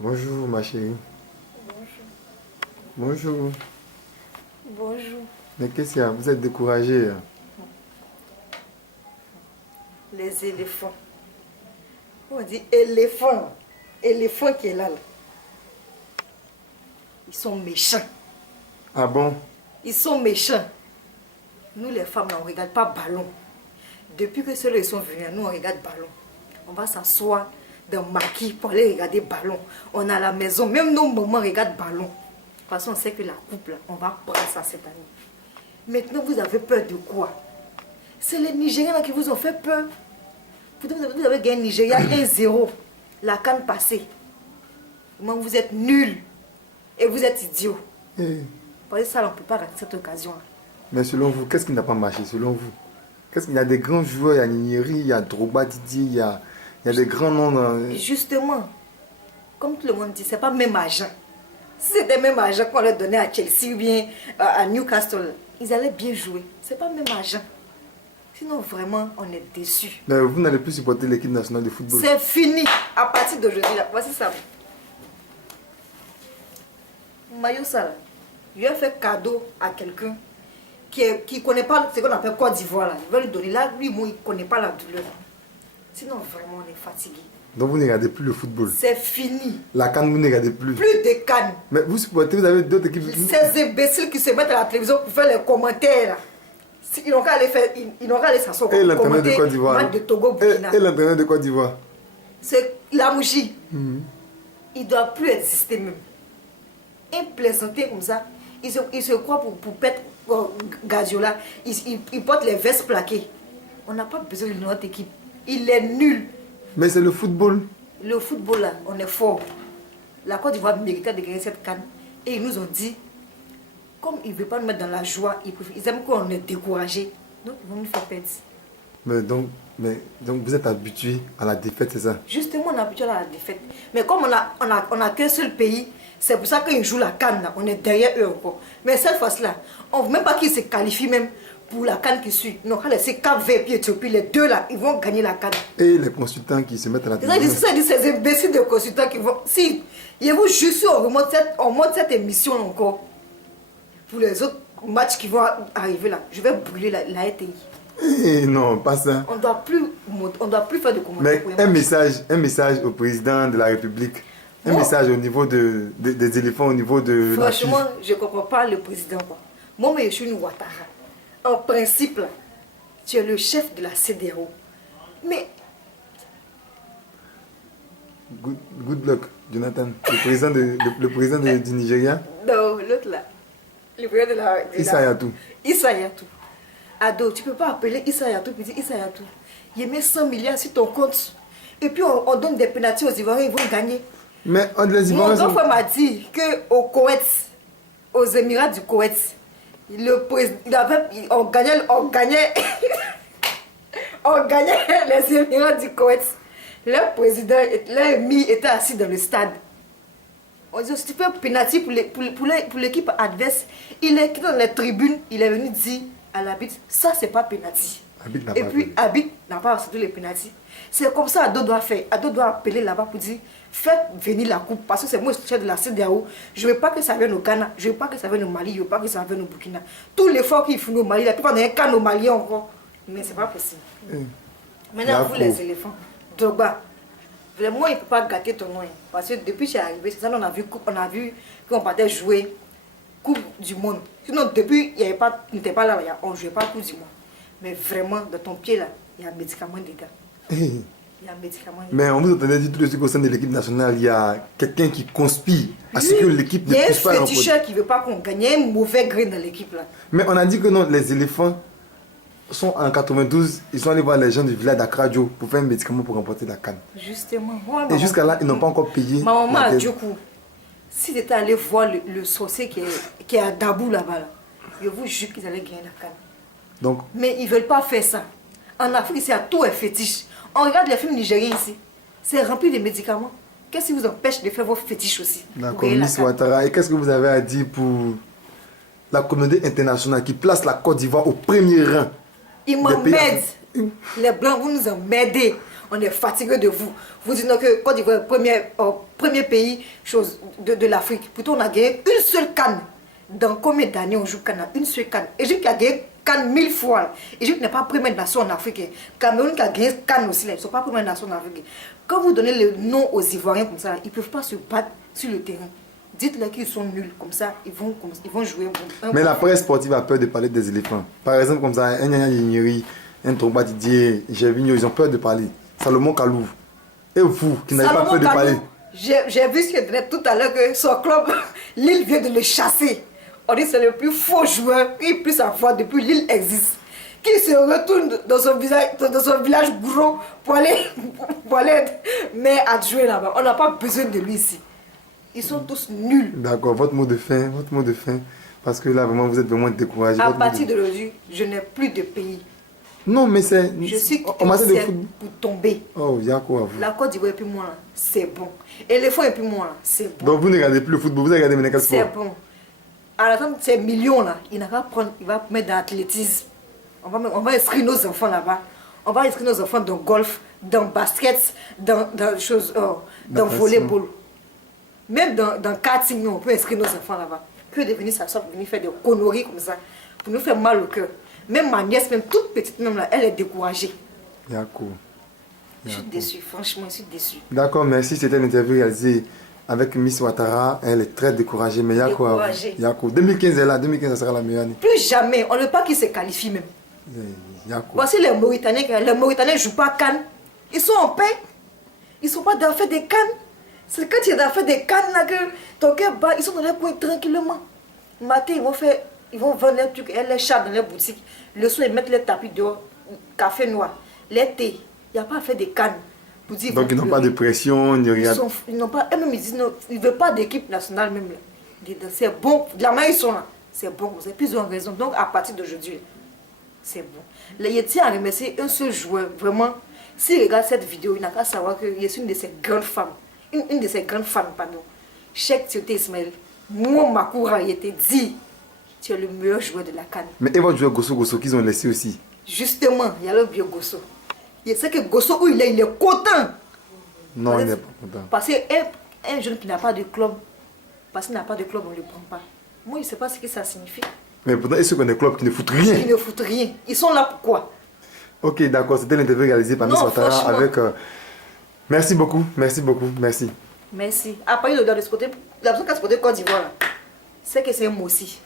Bonjour ma chérie. Bonjour. Bonjour. Mais qu'est-ce qu'il y a? Vous êtes découragée. Les éléphants. On dit éléphant. Éléphant qui est là. Ils sont méchants. Ah bon? Ils sont méchants. Nous les femmes, là, on ne regarde pas ballon. Depuis que ceux-là sont venus, nous on regarde ballon. On va s'asseoir dans le maquis pour aller regarder ballon. On est à la maison, même nos mamans regardent ballon. De toute façon, on sait que la coupe, là, on va prendre ça cette année. Maintenant, vous avez peur de quoi? C'est les Nigériens là, qui vous ont fait peur. Vous avez gagné Nigeria 1-0. La canne passée. Moi, vous êtes nuls. Et vous êtes idiots. Parce que ça, on ne peut pas rater cette occasion-là. Mais selon vous, qu'est-ce qui n'a pas marché selon vous? Qu'est-ce qu'il y a des grands joueurs, il y a Ninieri, il y a Drogba Didier, il y a des grands noms dans... Justement, comme tout le monde dit, ce n'est pas même argent. Si c'était même argent qu'on leur donnait à Chelsea ou bien à Newcastle, ils allaient bien jouer. Ce n'est pas même argent. Sinon, vraiment, on est déçus. Mais vous n'allez plus supporter l'équipe nationale de football. C'est fini. À partir d'aujourd'hui, là, voici ça. Maillot ça, là, je vais faire cadeau à quelqu'un qui ne connaît pas ce qu'on appelle Côte d'Ivoire. Je vais lui donner. Là, lui, moi, il ne connaît pas la douleur. Sinon, vraiment, on est fatigué. Donc vous ne regardez plus le football. C'est fini. La CAN, vous ne regardez plus. Plus de cannes. Mais vous supportez, vous avez d'autres équipes. Ces imbéciles qui se mettent à la télévision pour faire les commentaires. Là. Ils n'ont qu'à aller faire, ils n'ont qu'à aller s'asseoir. Et l'entraîneur de Côte d'Ivoire. De Togo, Burkina. Et l'entraîneur de Côte d'Ivoire. C'est Lamouchi. Il ne doit plus exister même. Un plaisantin comme ça, il se croit pour pète Gaziola. Il porte les vestes plaquées. On n'a pas besoin de notre équipe. Il est nul. Mais c'est le football. Le football là, on est fort. La Côte d'Ivoire méritait de gagner cette canne. Et ils nous ont dit, comme ils ne veulent pas nous mettre dans la joie, ils aiment qu'on est découragé. Donc ils vont nous faire perdre. Donc vous êtes habitué à la défaite, c'est ça? Justement, on est habitué à la défaite. Mais comme on a qu'un seul pays, c'est pour ça qu'ils jouent la canne là, on est derrière eux encore. Mais cette fois-là, on ne veut même pas qu'ils se qualifient même pour la canne qui suit. Non, quand c'est Cap Vert et Éthiopie, les deux là, ils vont gagner la canne. Et les consultants qui se mettent à la télévision. Ça dit ces imbéciles de consultants qui vont... Si, je vous jure, si on monte cette émission encore, pour les autres matchs qui vont arriver là, je vais brûler la RTI. Non, pas ça. On doit plus faire de commentaires. Mais un message au président de la République. Un message au niveau des éléphants, au niveau de... Franchement, je ne comprends pas le président. Moi, je suis une Ouattara. En principe, là, tu es le chef de la CEDEAO. Mais... Good luck, Jonathan. Le président du Nigeria. Non, l'autre là. Le président de la... Issa Hayatou. Issa Hayatou. Ado, tu ne peux pas appeler Issa Hayatou et dire Issa Hayatou. Il met 100 milliards sur ton compte. Et puis on donne des pénalités aux Ivoiriens, ils vont gagner. Mais les Ivoiriens... Mon grand frère m'a dit qu'au Koweït, aux Émirats du Koweït, on gagnait les Émirats du Koweït. Le président, l'émir était assis dans le stade. On dit, si tu fais un pénalty pour l'équipe adverse, il est dans les tribunes, il est venu dire à l'arbitre, ça c'est pas pénalty. Et puis l'arbitre n'a pas accepté les pénalty. C'est comme ça Ado doit faire. Ado doit appeler là-bas pour dire, faites venir la coupe, parce que c'est moi le chef de la CEDEAO. Je ne veux pas que ça vienne au Ghana, je ne veux pas que ça vienne au Mali, je ne veux pas que ça vienne au Burkina. Tout l'effort qu'il faut au Mali, la plupart des cas au Mali encore. Mais c'est pas possible. Maintenant, vous les éléphants, Drogba, vraiment il ne peut pas gâter ton nom. Parce que depuis que tu es arrivé, c'est ça on a vu qu'on partait jouer Coupe du Monde. Sinon, depuis, il n'était pas là, on ne jouait pas Coupe du Monde. Mais vraiment, dans ton pied là, il y a un médicament des gars. Il y a un médicament. Mais on vous entendait dire tout de suite qu'au sein de l'équipe nationale, il y a quelqu'un qui conspire à ce que l'équipe ne puisse pas remporter. Il y a un féticheur qui ne veut pas qu'on gagne, il y a un mauvais grain dans l'équipe là. Mais on a dit que non, les éléphants sont en 92, ils sont allés voir les gens du village d'Akradio pour faire un médicament pour remporter la canne. Justement. Et jusqu'à là, ils n'ont pas encore payé. Ma maman a du coup, si tu étais allé voir le sorcier qui est à Dabou là-bas, là, je vous jure qu'ils allaient gagner la canne. Donc, mais ils ne veulent pas faire ça. En Afrique, c'est à tout est fétiche. On regarde les films nigériens ici. C'est rempli de médicaments. Qu'est-ce qui vous empêche de faire vos fétiches aussi? D'accord, Miss Ouattara. Et qu'est-ce que vous avez à dire pour la communauté internationale qui place la Côte d'Ivoire au premier rang? Ils m'emmerdent. Les Blancs, vous nous emmerdez. on est fatigué de vous. Vous dites que Côte d'Ivoire est premier pays de l'Afrique. Pourtant, on a gagné une seule canne. Dans combien d'années on joue canne? Une seule canne. Égypte a gagné canne 1000 fois. Égypte n'est pas première nation en Afrique. Cameroun qui a gagné canne aussi, ils ne sont pas première nation en Afrique. Quand vous donnez le nom aux Ivoiriens comme ça, ils ne peuvent pas se battre sur le terrain. Dites-leur qu'ils sont nuls, comme ça, ils vont jouer. Mais la presse sportive a peur de parler des éléphants. Par exemple, comme ça, un Yaya Yiniri, un Drogba Didier, Gervinho, ils ont peur de parler. Salomon Kalou. Et vous, qui n'avez pas peur de parler? J'ai vu sur Internet tout à l'heure que son club, Lille vient de le chasser. On dit que c'est le plus faux joueur qu'il puisse avoir depuis Lille existe. Qui se retourne dans son village gros pour aller mais à jouer là-bas. On n'a pas besoin de lui ici. Ils sont tous nuls. D'accord, votre mot de fin, parce que là vraiment vous êtes vraiment découragé. À partir d'aujourd'hui, je n'ai plus de pays. Non, mais c'est... Je suis en matière de foot pour tomber. Oh, il y a quoi à vous? La Côte d'Ivoire et puis moi, c'est bon. Éléphant et puis moi, c'est bon. Donc vous ne regardez plus le football, vous regardez Ménécal Sport? C'est bon. À la fin de ces millions là, il va prendre, il va mettre dans l'athlétisme. On va inscrire nos enfants là-bas. On va inscrire nos enfants dans golf, dans basket, dans volleyball. Même dans karting, on peut inscrire nos enfants là-bas. Que de venir s'asseoir pour venir faire des conneries comme ça, pour nous faire mal au cœur. Même ma nièce, même toute petite, même là, elle est découragée. D'accord. Je suis déçue, franchement, je suis déçue. D'accord, merci. C'était une interview réalisée avec Miss Ouattara. Elle est très découragée, mais il y a quoi? Il y a quoi? 2015 elle est là, 2015 ça sera la meilleure année. Plus jamais, on ne veut pas qu'ils se qualifient même. Il y a quoi? Voici les Mauritaniens ne jouent pas Cannes. Ils sont en paix. Ils ne sont pas dans faire des cannes. C'est quand tu es dans faire des cannes là que ton cœur bat, ils sont dans leur coin tranquillement. Le matin, ils vont vendre les trucs, les chats dans les boutiques. Le soir, ils mettent les tapis dehors, café noir, les thés. Il n'y a pas à faire des cannes. Pour dire, donc ils n'ont pas de pression, ni rien. Ils n'ont pas, eux-mêmes ils disent non, ils ne veulent pas d'équipe nationale même là. C'est bon, de la main ils sont là. C'est bon, vous avez plusieurs raisons. Donc à partir d'aujourd'hui, c'est bon. Là, je tiens à remercier un seul joueur, vraiment. S'il regarde cette vidéo, il n'a qu'à savoir que je suis une de ces grandes femmes. Une de ces grandes femmes, pardon. Cheikh Tioté Ismaël, moi, Makoura, il était dit, tu es le meilleur joueur de la CAN. Mais et votre joueur Gosso qu'ils ont laissé aussi? Justement, il y a le vieux Gosso. Il sait que Gosso, où il est content. Non, il n'est pas content. Parce qu'un jeune qui n'a pas de club, parce qu'il n'a pas de club, on ne le prend pas. Moi, je ne sais pas ce que ça signifie. Mais pourtant, est-ce qu'on a des clubs qui ne foutent rien? Qui ne foutent rien. Ils sont là pour quoi? Ok, d'accord. C'était l'interview réalisée par Miss Ouattara avec... Merci beaucoup, merci. Merci. À part de ce côté, la personne qui a ce côté Côte d'Ivoire, c'est que c'est un mot aussi.